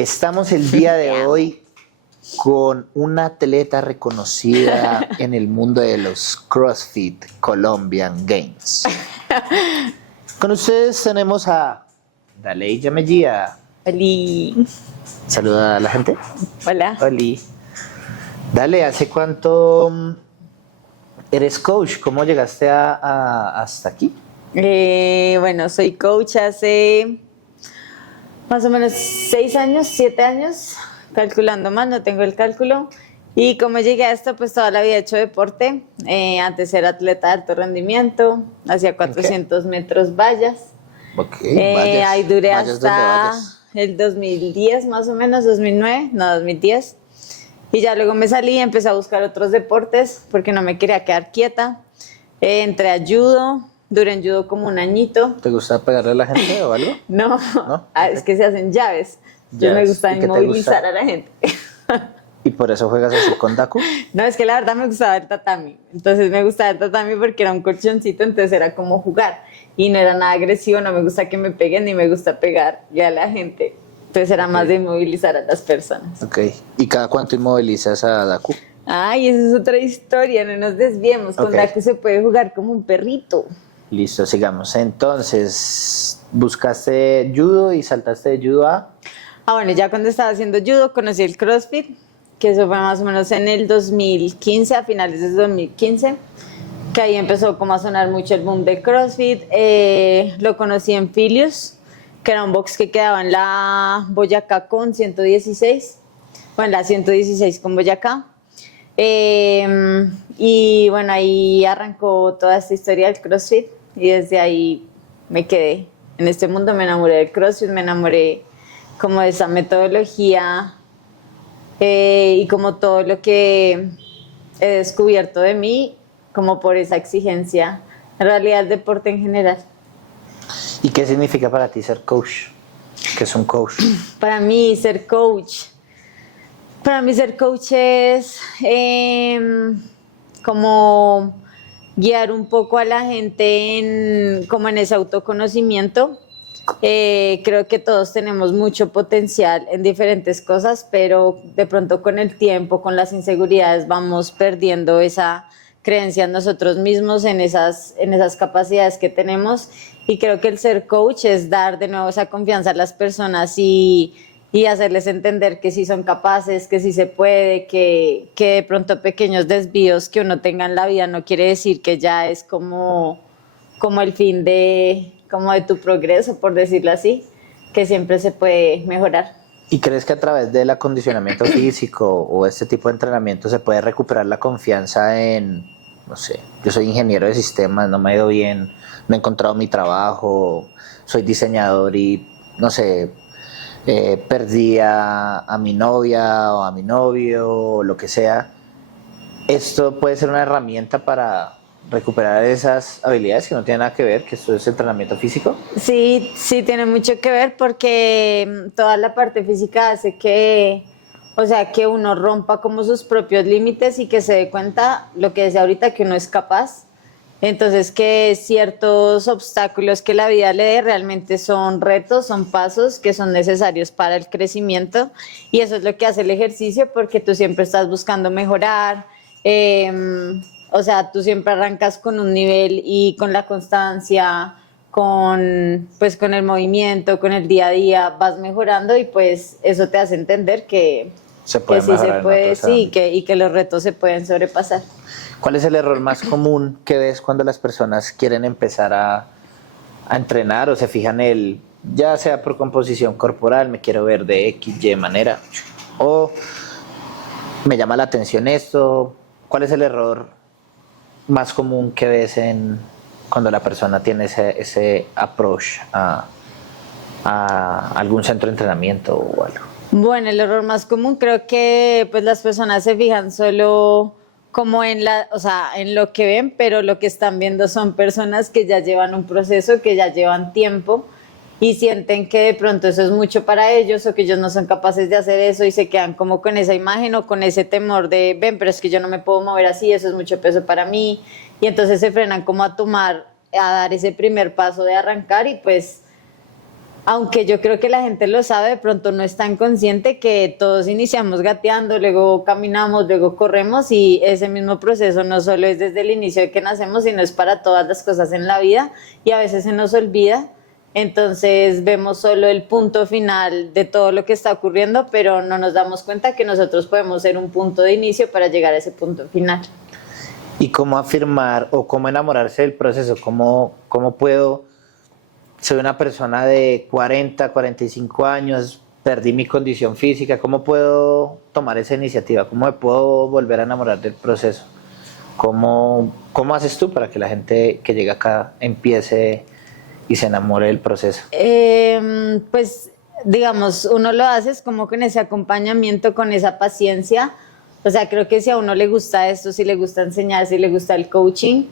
Estamos el día de hoy con una atleta reconocida en el mundo de los CrossFit Colombian Games. Con ustedes tenemos a Daleya Mejía. Oli. Saluda a la gente. Hola. Oli. Dale, ¿hace cuánto eres coach? ¿Cómo llegaste hasta aquí? Bueno, soy coach hace más o menos 6 años, 7 años, calculando más, no tengo el cálculo. Y como llegué a esto, pues toda la vida he hecho deporte. Antes era atleta de alto rendimiento, hacía 400 metros vallas. Ok, Ahí duré vallas, ¿dónde hasta vallas? el 2010 más o menos, 2009, no, 2010. Y ya luego me salí y empecé a buscar otros deportes porque no me quería quedar quieta. Entré a judo, duré en judo como un añito. ¿Te gusta pegarle a la gente o algo? No, ¿No? Es que se hacen llaves. Yo me Llaves. gusta ¿Y qué te inmovilizar gusta? a la gente. ¿Y por eso juegas así con Daku? No, es que la verdad me gustaba el tatami. Entonces me gustaba el tatami porque era un colchoncito, entonces era como jugar. Y no era nada agresivo, no me gusta que me peguen ni me gusta pegar ya a la gente. Entonces era más de inmovilizar a las personas. Ok. ¿Y cada cuánto inmovilizas a Daku? Ay, esa es otra historia, no nos desviemos. Con Ok. Daku se puede jugar como un perrito. Listo, sigamos. Entonces, buscaste judo y saltaste de judo a... Bueno, ya cuando estaba haciendo judo conocí el CrossFit, que eso fue más o menos en el 2015, a finales de 2015, que ahí empezó como a sonar mucho el boom del CrossFit. Lo conocí en Filius, que era un box que quedaba en la Boyacá con 116, o en la 116 con Boyacá. Y bueno, ahí arrancó toda esta historia del CrossFit y desde ahí me quedé en este mundo, me enamoré del CrossFit, me enamoré como de esa metodología y como todo lo que he descubierto de mí, como por esa exigencia, en realidad el deporte en general. ¿Y qué significa para ti ser coach? ¿Qué es un coach? Para mí ser coach es como guiar un poco a la gente como en ese autoconocimiento. Creo que todos tenemos mucho potencial en diferentes cosas, pero de pronto con el tiempo, con las inseguridades, vamos perdiendo esa creencia en nosotros mismos, en esas capacidades que tenemos. Y creo que el ser coach es dar de nuevo esa confianza a las personas y hacerles entender que sí son capaces, que sí se puede, que de pronto pequeños desvíos que uno tenga en la vida no quiere decir que ya es como el fin de tu progreso, por decirlo así, que siempre se puede mejorar. ¿Y crees que a través del acondicionamiento físico o este tipo de entrenamiento se puede recuperar la confianza en, no sé, yo soy ingeniero de sistemas, no me ha ido bien, no he encontrado mi trabajo, soy diseñador y, no sé, perdí a mi novia o a mi novio o lo que sea? ¿Esto puede ser una herramienta para recuperar esas habilidades que no tienen nada que ver, que esto es entrenamiento físico? Sí, sí tiene mucho que ver porque toda la parte física hace que uno rompa como sus propios límites y que se dé cuenta, lo que decía ahorita, que uno es capaz. Entonces, que ciertos obstáculos que la vida le dé realmente son retos, son pasos que son necesarios para el crecimiento, y eso es lo que hace el ejercicio, porque tú siempre estás buscando mejorar. Tú siempre arrancas con un nivel y con la constancia, con el movimiento, con el día a día, vas mejorando y pues eso te hace entender que Se puede sí se mejorar en puede, otros sí, ámbitos. y que los retos se pueden sobrepasar. ¿Cuál es el error más común que ves cuando las personas quieren empezar a entrenar o se fijan ya sea por composición corporal, me quiero ver de X, Y manera, o me llama la atención esto? ¿Cuál es el error más común que ves cuando la persona tiene ese approach a algún centro de entrenamiento o algo? Bueno, el error más común, creo que pues las personas se fijan solo como en lo que ven, pero lo que están viendo son personas que ya llevan un proceso, que ya llevan tiempo y sienten que de pronto eso es mucho para ellos o que ellos no son capaces de hacer eso y se quedan como con esa imagen o con ese temor de, ven, pero es que yo no me puedo mover así, eso es mucho peso para mí, y entonces se frenan como a dar ese primer paso de arrancar y pues Aunque yo creo que la gente lo sabe, de pronto no es tan consciente que todos iniciamos gateando, luego caminamos, luego corremos y ese mismo proceso no solo es desde el inicio de que nacemos, sino es para todas las cosas en la vida y a veces se nos olvida. Entonces vemos solo el punto final de todo lo que está ocurriendo, pero no nos damos cuenta que nosotros podemos ser un punto de inicio para llegar a ese punto final. ¿Y cómo afirmar o cómo enamorarse del proceso? ¿Cómo puedo? Soy una persona de 40, 45 años, perdí mi condición física, ¿cómo puedo tomar esa iniciativa? ¿Cómo me puedo volver a enamorar del proceso? ¿Cómo haces tú para que la gente que llega acá empiece y se enamore del proceso? Pues digamos, uno lo hace es como con ese acompañamiento, con esa paciencia. O sea, creo que si a uno le gusta esto, si le gusta enseñar, si le gusta el coaching,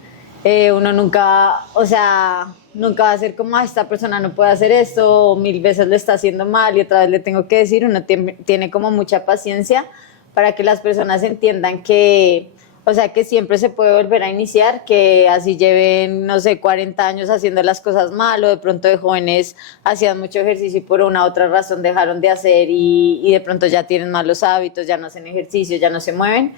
uno nunca, o sea, nunca va a ser como, esta persona no puede hacer esto, o 1000 veces le está haciendo mal y otra vez le tengo que decir. Uno tiene como mucha paciencia para que las personas entiendan que, o sea, que siempre se puede volver a iniciar, que así lleven, no sé, 40 años haciendo las cosas mal, o de pronto de jóvenes hacían mucho ejercicio y por una u otra razón dejaron de hacer y de pronto ya tienen malos hábitos, ya no hacen ejercicio, ya no se mueven.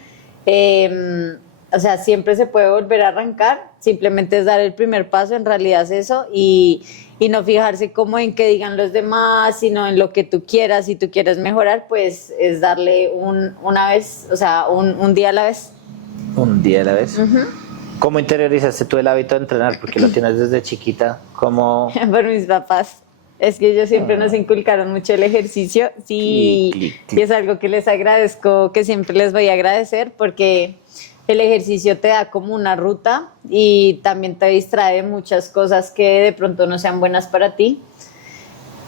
O sea, siempre se puede volver a arrancar, simplemente es dar el primer paso, en realidad es eso, y no fijarse como en que digan los demás, sino en lo que tú quieras. Si tú quieres mejorar, pues es darle una vez, o sea, un día a la vez. Un día a la vez. Uh-huh. ¿Cómo interiorizaste tú el hábito de entrenar? Porque lo tienes desde chiquita. ¿Cómo? Por mis papás. Es que ellos siempre nos inculcaron mucho el ejercicio. Sí, y es algo que les agradezco, que siempre les voy a agradecer, porque el ejercicio te da como una ruta y también te distrae de muchas cosas que de pronto no sean buenas para ti.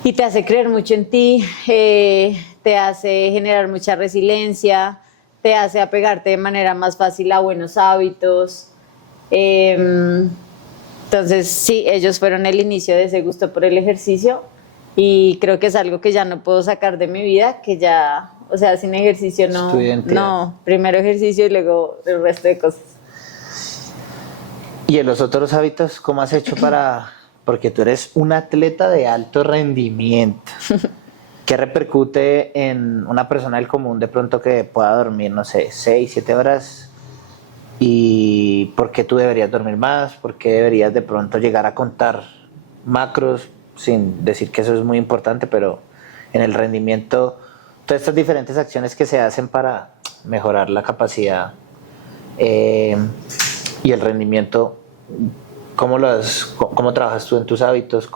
Y te hace creer mucho en ti, te hace generar mucha resiliencia, te hace apegarte de manera más fácil a buenos hábitos. Entonces, sí, ellos fueron el inicio de ese gusto por el ejercicio y creo que es algo que ya no puedo sacar de mi vida, que ya, o sea, sin ejercicio no, primero ejercicio y luego el resto de cosas. ¿Y en los otros hábitos, cómo has hecho para...? Porque tú eres un atleta de alto rendimiento. ¿Qué repercute en una persona del común de pronto que pueda dormir, no sé, 6, 7 horas? ¿Y por qué tú deberías dormir más? ¿Por qué deberías de pronto llegar a contar macros? Sin decir que eso es muy importante, pero en el rendimiento, todas estas diferentes acciones que se hacen para mejorar la capacidad y el rendimiento, ¿cómo trabajas tú en tus hábitos?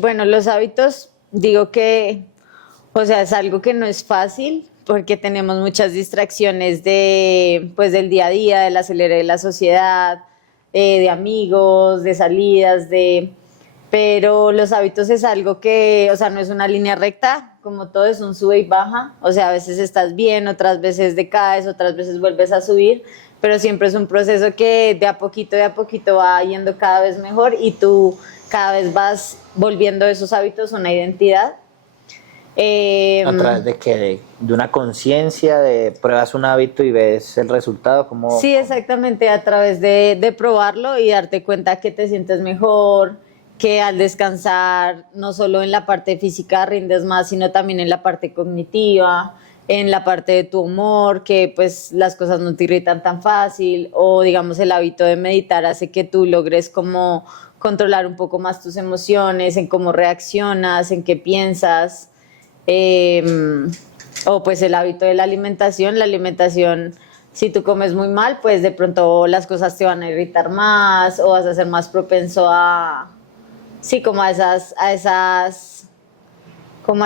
Bueno, los hábitos, digo que, o sea, es algo que no es fácil porque tenemos muchas distracciones pues, del día a día, del acelere de la sociedad, de amigos, de salidas, pero los hábitos es algo que, o sea, no es una línea recta, como todo es un sube y baja. O sea, a veces estás bien, otras veces decaes, otras veces vuelves a subir, pero siempre es un proceso que de a poquito va yendo cada vez mejor y tú cada vez vas volviendo esos hábitos una identidad. ¿A través de qué? ¿De una conciencia? ¿De pruebas un hábito y ves el resultado? Sí, exactamente, a través de probarlo y darte cuenta que te sientes mejor, que al descansar no solo en la parte física rindes más, sino también en la parte cognitiva, en la parte de tu humor, que pues las cosas no te irritan tan fácil, o digamos el hábito de meditar hace que tú logres como controlar un poco más tus emociones, en cómo reaccionas, en qué piensas. O pues el hábito de la alimentación, si tú comes muy mal, pues de pronto las cosas te van a irritar más o vas a ser más propenso como a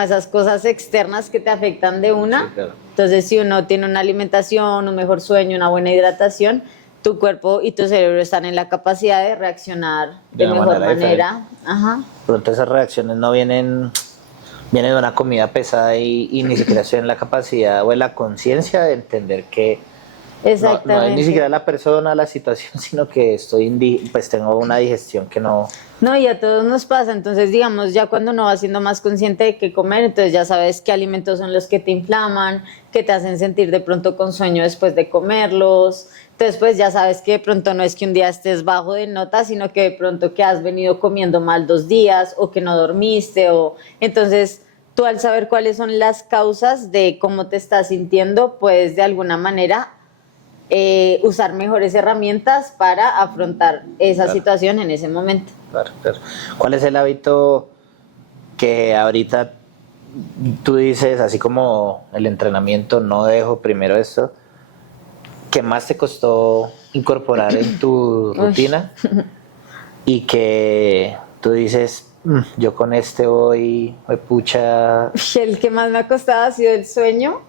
esas cosas externas que te afectan de una. Sí, claro. Entonces, si uno tiene una alimentación, un mejor sueño, una buena hidratación, tu cuerpo y tu cerebro están en la capacidad de reaccionar de mejor manera. Ajá. Pronto esas reacciones no vienen de una comida pesada y ni siquiera estoy en la capacidad o en la conciencia de entender que no es ni siquiera la persona, la situación, sino que pues tengo una digestión que no... No, y a todos nos pasa. Entonces, digamos, ya cuando uno va siendo más consciente de qué comer, entonces ya sabes qué alimentos son los que te inflaman, que te hacen sentir de pronto con sueño después de comerlos, Entonces, pues ya sabes que de pronto no es que un día estés bajo de nota, sino que de pronto que has venido comiendo mal 2 días o que no dormiste. Entonces, tú al saber cuáles son las causas de cómo te estás sintiendo, puedes de alguna manera usar mejores herramientas para afrontar esa situación en ese momento. Claro, claro. ¿Cuál es el hábito que ahorita tú dices, así como el entrenamiento, no dejo primero esto, que más te costó incorporar en tu rutina y que tú dices, yo con este voy pucha? El que más me ha costado ha sido el sueño.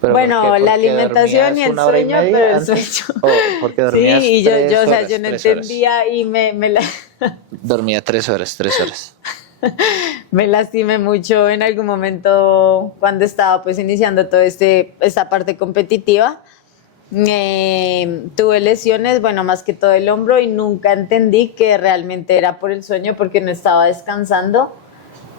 ¿Pero bueno, por qué? la alimentación y el sueño, pero el sueño. Porque dormías sí, y yo no 3 entendía y Dormía 3 horas. Me lastimé mucho en algún momento cuando estaba pues iniciando toda esta parte competitiva. Tuve lesiones, bueno, más que todo el hombro, y nunca entendí que realmente era por el sueño porque no estaba descansando.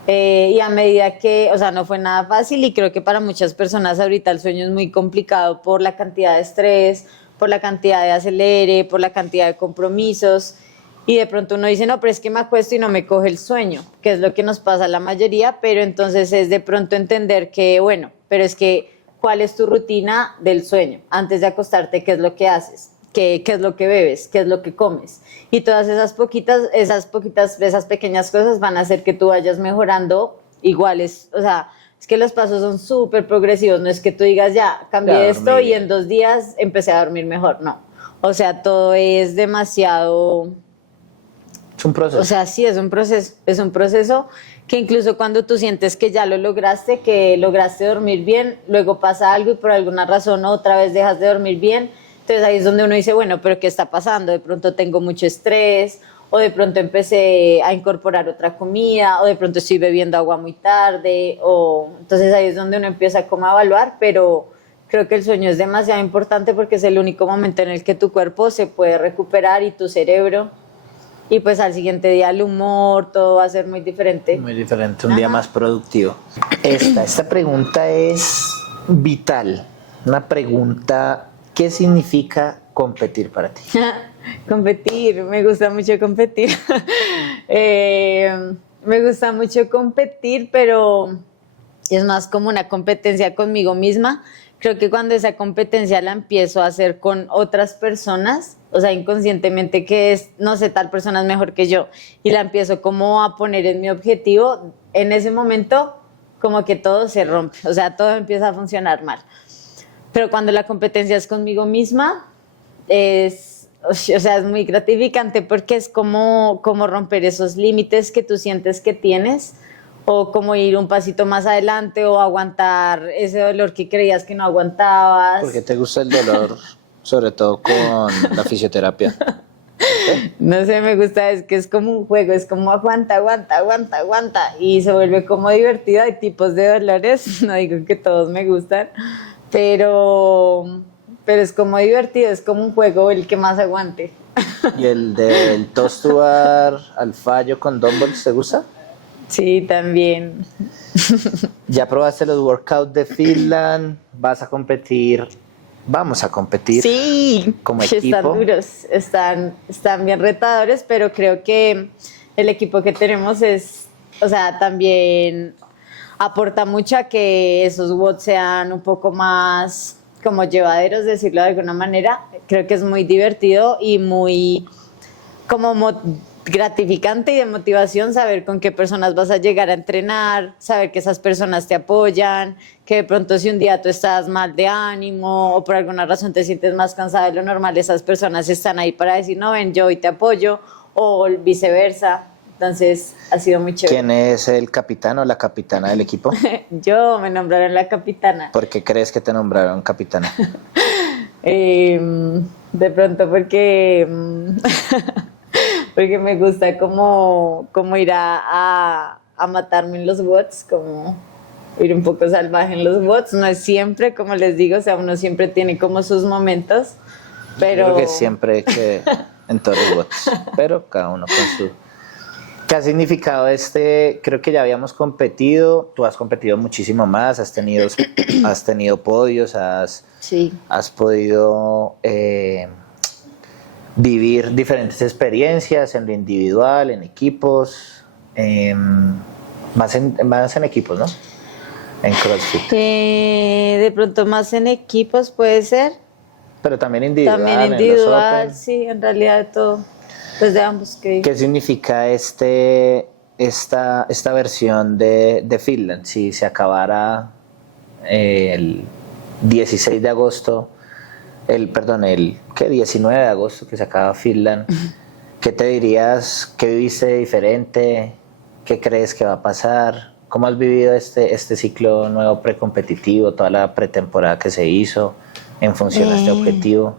Y a medida que, o sea, no fue nada fácil, y creo que para muchas personas ahorita el sueño es muy complicado por la cantidad de estrés, por la cantidad de acelere, por la cantidad de compromisos, y de pronto uno dice, no, pero es que me acuesto y no me coge el sueño, que es lo que nos pasa a la mayoría, pero entonces es de pronto entender que, bueno, pero es que, ¿cuál es tu rutina del sueño? Antes de acostarte, ¿qué es lo que haces? ¿Qué es lo que bebes? ¿Qué es lo que comes? Y todas esas pequeñas cosas van a hacer que tú vayas mejorando iguales. O sea, es que los pasos son súper progresivos. No es que tú digas, ya, cambié esto y en 2 días empecé a dormir mejor. No. O sea, todo es demasiado... Es un proceso. O sea, sí, es un proceso que incluso cuando tú sientes que ya lo lograste, que lograste dormir bien, luego pasa algo y por alguna razón otra vez dejas de dormir bien. Entonces ahí es donde uno dice, bueno, pero ¿qué está pasando? De pronto tengo mucho estrés, o de pronto empecé a incorporar otra comida, o de pronto estoy bebiendo agua muy tarde, entonces ahí es donde uno empieza como a evaluar, pero creo que el sueño es demasiado importante porque es el único momento en el que tu cuerpo se puede recuperar y tu cerebro, y pues al siguiente día el humor, todo va a ser muy diferente. Muy diferente, un día más productivo. Esta pregunta es vital, una pregunta... ¿Qué significa competir para ti? Competir, me gusta mucho competir. Me gusta mucho competir, pero es más como una competencia conmigo misma. Creo que cuando esa competencia la empiezo a hacer con otras personas, o sea, inconscientemente que es, no sé, tal persona es mejor que yo, y la empiezo como a poner en mi objetivo, en ese momento como que todo se rompe, o sea, todo empieza a funcionar mal. Pero cuando la competencia es conmigo misma, es muy gratificante porque es como romper esos límites que tú sientes que tienes, o como ir un pasito más adelante, o aguantar ese dolor que creías que no aguantabas. ¿Por qué te gusta el dolor, sobre todo con la fisioterapia? No sé, me gusta, es que es como un juego, es como aguanta, y se vuelve como divertido. Hay tipos de dolores, no digo que todos me gustan, pero es como divertido, es como un juego el que más aguante. ¿Y el del toast to bar al fallo con dumbbells te gusta? Sí, también. ¿Ya probaste los workouts de Finland? ¿Vas a competir? Vamos a competir. Sí, como equipo. Están duros, están bien retadores, pero creo que el equipo que tenemos también aporta mucho a que esos WODs sean un poco más como llevaderos, decirlo de alguna manera. Creo que es muy divertido y muy como gratificante y de motivación saber con qué personas vas a llegar a entrenar, saber que esas personas te apoyan, que de pronto si un día tú estás mal de ánimo o por alguna razón te sientes más cansada de lo normal, esas personas están ahí para decir, no, ven, yo hoy te apoyo, o viceversa. Entonces ha sido muy chévere. ¿Quién es el capitán o la capitana del equipo? Yo, me nombraron la capitana. ¿Por qué crees que te nombraron capitana? De pronto porque me gusta como ir a matarme en los WODs, como ir un poco salvaje en los WODs. No es siempre, como les digo, o sea, uno siempre tiene como sus momentos, pero... Creo que siempre en todos los WODs, pero cada uno con su... ¿Qué ha significado Creo que ya habíamos competido, tú has competido muchísimo más, has tenido podios, Sí. has podido vivir diferentes experiencias en lo individual, en equipos, más en equipos, ¿no? En CrossFit. De pronto más en equipos puede ser. Pero también individual. También individual, sí, en realidad de todo. Pues de ambos. ¿Qué significa esta versión de Finland? Si se acabara el 16 de agosto, el 19 de agosto que se acaba Finland, ¿qué te dirías? ¿Qué viviste diferente? ¿Qué crees que va a pasar? ¿Cómo has vivido este ciclo nuevo precompetitivo, toda la pretemporada que se hizo en función a este objetivo?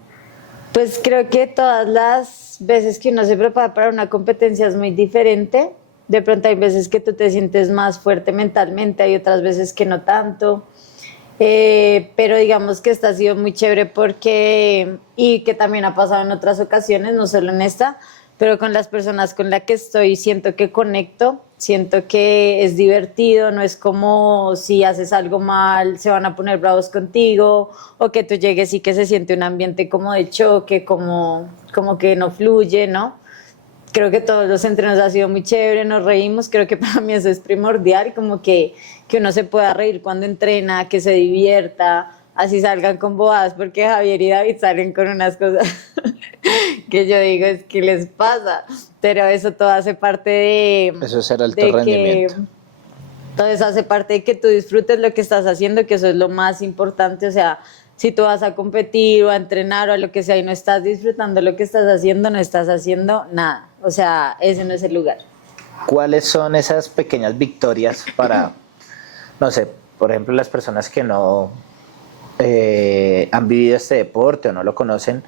Pues creo que todas las veces que uno se prepara para una competencia es muy diferente. De pronto hay veces que tú te sientes más fuerte mentalmente, hay otras veces que no tanto. Pero digamos que esta ha sido muy chévere y que también ha pasado en otras ocasiones, no solo en esta, pero con las personas con las que estoy siento que conecto, siento que es divertido, no es como si haces algo mal, se van a poner bravos contigo, o que tú llegues y que se siente un ambiente como de choque, como que no fluye, ¿no? Creo que todos los entrenos ha sido muy chévere, nos reímos, creo que para mí eso es primordial, como que uno se pueda reír cuando entrena, que se divierta, así salgan con bobadas, porque Javier y David salen con unas cosas que yo digo, es que les pasa, pero eso todo hace parte de... Eso es el alto rendimiento. Todo eso hace parte de que tú disfrutes lo que estás haciendo, que eso es lo más importante, o sea, si tú vas a competir o a entrenar o a lo que sea y no estás disfrutando lo que estás haciendo, no estás haciendo nada, o sea, ese no es el lugar. ¿Cuáles son esas pequeñas victorias para, no sé, por ejemplo, las personas que no han vivido este deporte o no lo conocen?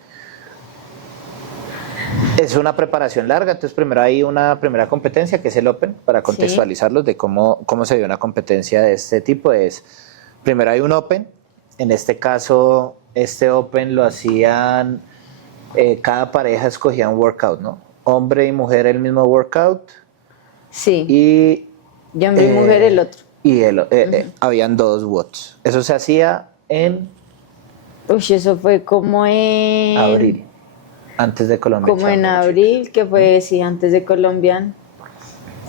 Es una preparación larga, entonces primero hay una primera competencia que es el Open, para contextualizarlos de cómo se dio una competencia de este tipo. Primero hay un Open, en este caso este Open lo hacían, cada pareja escogía un workout, ¿no? Hombre y mujer el mismo workout. Sí, y hombre y mujer el otro. Y habían 2 watts. Eso se hacía en... Eso fue como en... abril. Antes de Colombia. Como en abril, que fue, sí, antes de Colombian.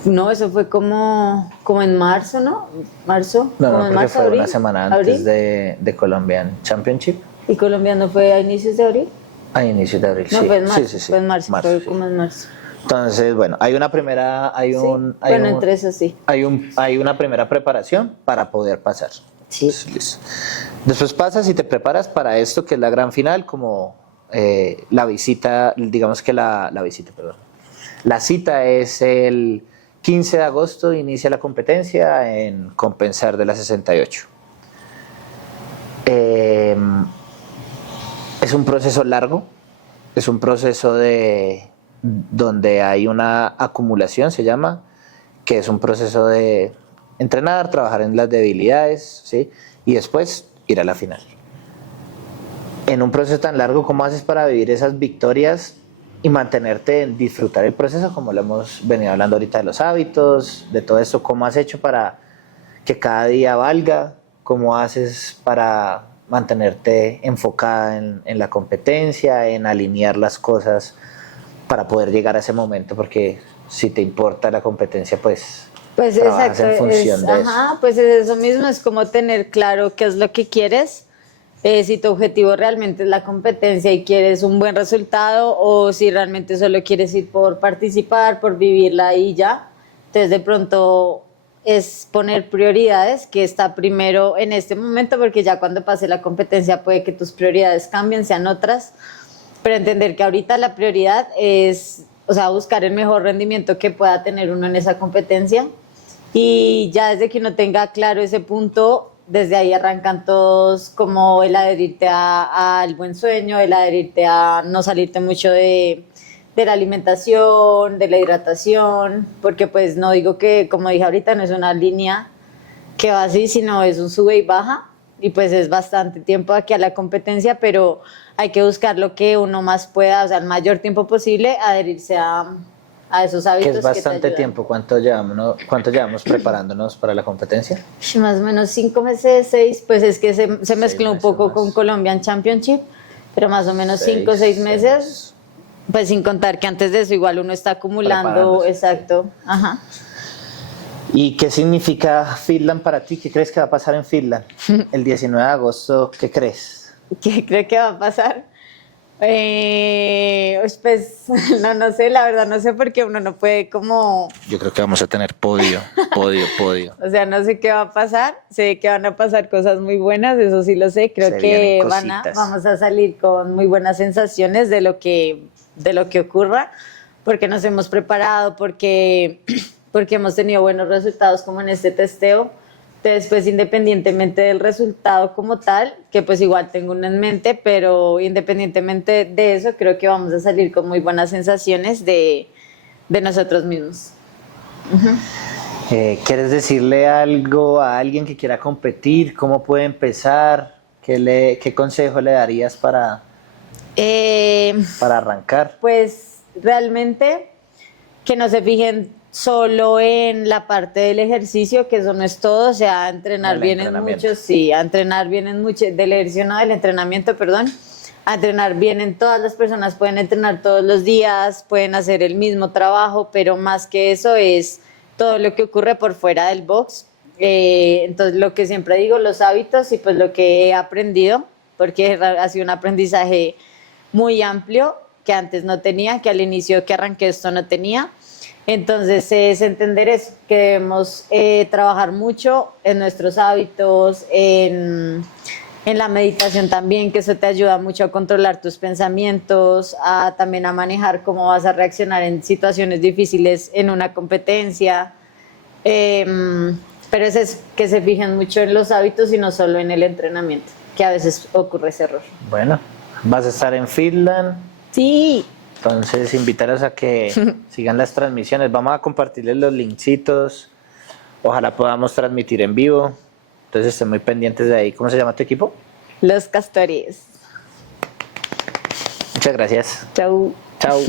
No, eso fue como en marzo, ¿no? ¿Marzo? No, como en porque marzo, fue abril, una semana antes de Colombian Championship. ¿Y Colombia no fue a inicios de abril? A inicios de abril, no, sí. Fue en marzo, sí. Fue en marzo, fue como en marzo. Entonces, bueno, hay una primera, entre eso sí. Hay una primera preparación para poder pasar. Sí. Listo. Después pasas y te preparas para esto que es la gran final, como la visita, digamos que la cita es el 15 de agosto, inicia la competencia en Compensar de la 68. Es un proceso largo, es un proceso donde hay una acumulación, se llama, que es un proceso de entrenar, trabajar en las debilidades, ¿sí? Y después ir a la final. En un proceso tan largo, ¿cómo haces para vivir esas victorias y mantenerte en disfrutar el proceso, como lo hemos venido hablando ahorita de los hábitos, de todo esto? ¿Cómo has hecho para que cada día valga? ¿Cómo haces para mantenerte enfocada en la competencia, en alinear las cosas para poder llegar a ese momento? Porque si te importa la competencia, pues trabajas exacto, en función de eso. Pues es eso mismo, es como tener claro qué es lo que quieres. Si tu objetivo realmente es la competencia y quieres un buen resultado, o si realmente solo quieres ir por participar, por vivirla y ya. Entonces de pronto es poner prioridades, que está primero en este momento, porque ya cuando pase la competencia puede que tus prioridades cambien, sean otras, pero entender que ahorita la prioridad es, o sea, buscar el mejor rendimiento que pueda tener uno en esa competencia, y ya desde que uno tenga claro ese punto, desde ahí arrancan todos, como el adherirte al buen sueño, el adherirte a no salirte mucho de la alimentación, de la hidratación, porque pues no digo que, como dije ahorita, no es una línea que va así, sino es un sube y baja, y pues es bastante tiempo aquí a la competencia, pero hay que buscar lo que uno más pueda, o sea, el mayor tiempo posible, adherirse a esos hábitos. Que es bastante tiempo. ¿Cuánto llevamos preparándonos para la competencia? Más o menos 5 meses, 6, pues es que se mezcló un poco con Colombian Championship, pero más o menos 5 o 6 meses. Pues sin contar que antes de eso igual uno está acumulando, Preparándose. exacto, ajá. ¿Y qué significa Finland para ti? ¿Qué crees que va a pasar en Finland? El 19 de agosto, ¿qué crees? ¿Qué creo que va a pasar? Pues no sé, la verdad no sé porque uno no puede como, Yo creo que vamos a tener podio. o sea, no sé qué va a pasar, sé que van a pasar cosas muy buenas, eso sí lo sé, creo Se que vienen cositas. vamos a salir con muy buenas sensaciones de lo que ocurra, porque nos hemos preparado, porque hemos tenido buenos resultados como en este testeo. Después, independientemente del resultado como tal, que pues igual tengo uno en mente, pero independientemente de eso, creo que vamos a salir con muy buenas sensaciones de nosotros mismos. ¿Quieres decirle algo a alguien que quiera competir? ¿Cómo puede empezar? ¿Qué consejo le darías Eh, para arrancar? pues realmente que no se fijen solo en la parte del ejercicio, que eso no es todo, o sea, entrenar El bien en entrenamiento. mucho, sí, a entrenar bien en mucho, del ejercicio no, del entrenamiento, perdón, a entrenar bien en todas las personas, pueden entrenar todos los días, pueden hacer el mismo trabajo, pero más que eso es todo lo que ocurre por fuera del box. Entonces, lo que siempre digo, los hábitos y pues lo que he aprendido, porque ha sido un aprendizaje muy amplio que antes no tenía, que al inicio que arranqué esto no tenía. Entonces es entender eso, que debemos trabajar mucho en nuestros hábitos, en la meditación también, que eso te ayuda mucho a controlar tus pensamientos, también a manejar cómo vas a reaccionar en situaciones difíciles en una competencia. Pero es que se fijen mucho en los hábitos y no solo en el entrenamiento, que a veces ocurre ese error. Bueno, vas a estar en Finland. Sí, Entonces, invitarlos a que sigan las transmisiones. Vamos a compartirles los linkcitos. Ojalá podamos transmitir en vivo. Entonces, estén muy pendientes de ahí. ¿Cómo se llama tu equipo? los castores. Muchas gracias. Chau. Chao.